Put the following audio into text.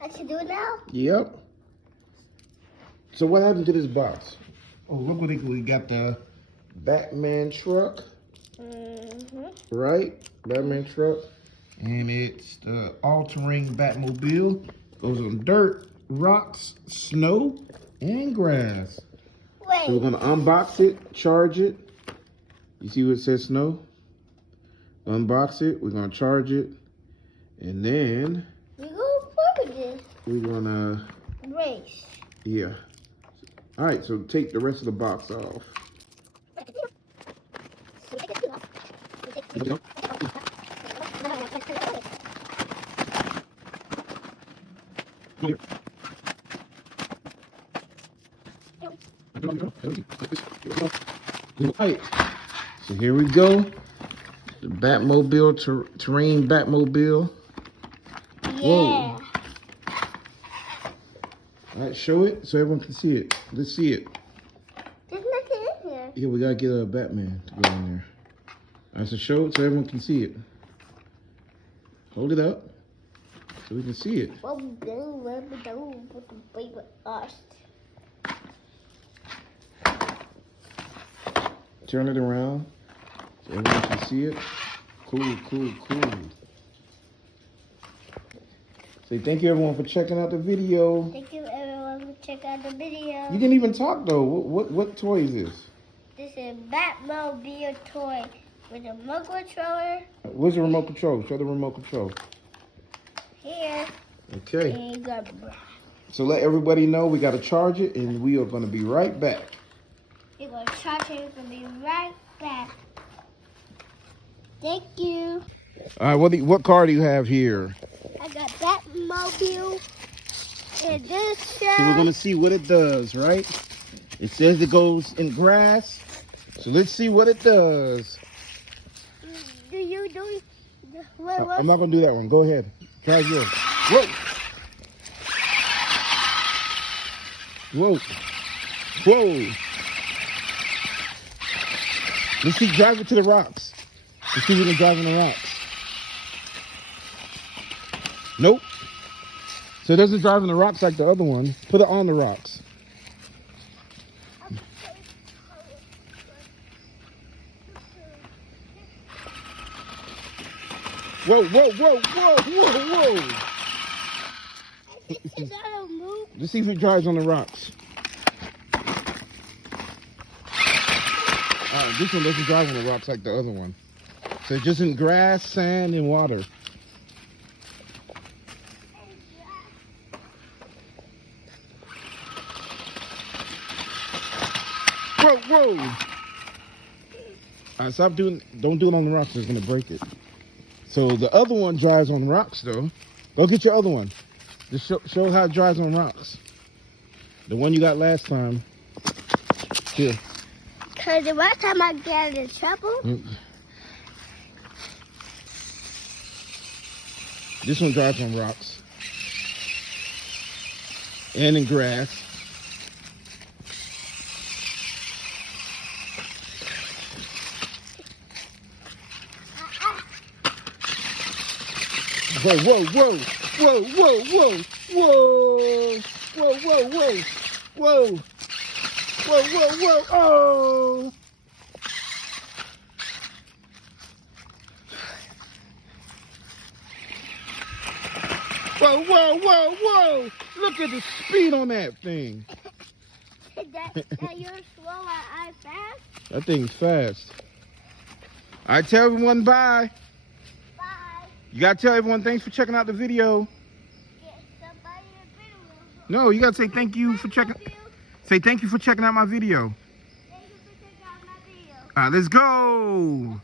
I can do it now? Yep. So what happened to this box? Oh, look what we got, the Batman truck. Right? Batman truck. And it's the all-terrain Batmobile. Goes on dirt, rocks, snow, and grass. Wait. So we're gonna unbox it, charge it. You see what it says snow? Unbox it, we're gonna charge it. And then We're gonna this. we're gonna Race. yeah. Alright, so take the rest of the box off. Alright, so here we go. The Batmobile, terrain Batmobile. Yeah. Whoa. Alright, show it so everyone can see it. Let's see it. There's nothing in here. Yeah, we gotta get a Batman to go in there. Alright, so show it so everyone can see it. Hold it up so we can see it. What we do with the baby us. Turn it around so everyone can see it. Cool, cool, cool. Say thank you everyone for checking out the video. Thank you everyone for checking out the video. You didn't even talk though. What toy is this? This is Batmobile toy with a remote controller. Where's the remote control? Show the remote control. Here. Okay. And you got. So let everybody know we got to charge it and we are going to be right back. You're going to charge it. We're going to be right back. Thank you. All right, what car do you have here? I got Batmobile and this So we're going to see what it does, right? It says it goes in grass. So let's see what it does. Do you do? I'm not going to do that one. Go ahead. Try yours. Whoa. Whoa. Whoa. Let's see, drive it to the rocks. Let's see if we can drive on the rocks. Nope. So it doesn't drive on the rocks like the other one. Put it on the rocks. Whoa, whoa, whoa, whoa, whoa, whoa. Let's see if it drives on the rocks. This one doesn't drive on the rocks like the other one. So it's just in grass, sand, and water. Whoa, whoa. All right, stop doing, don't do it on the rocks, it's gonna break it. So the other one drives on rocks though. Go get your other one. Just show how it drives on rocks. The one you got last time. Here. Because the last time I got in trouble. This one drives on rocks. And in grass. Whoa, whoa, whoa, whoa, whoa, whoa, whoa, whoa, whoa, whoa, whoa, whoa, whoa, whoa, oh. Whoa, whoa, whoa, whoa. Look at the speed on that thing. that you're slow and I fast? That thing's fast. All right, tell everyone bye. Bye. You got to tell everyone thanks for checking out the video. Get somebody a video. No, you got to say thank you for checking. Say thank you for checking out my video. Thank you for checking out my video. All right, let's go.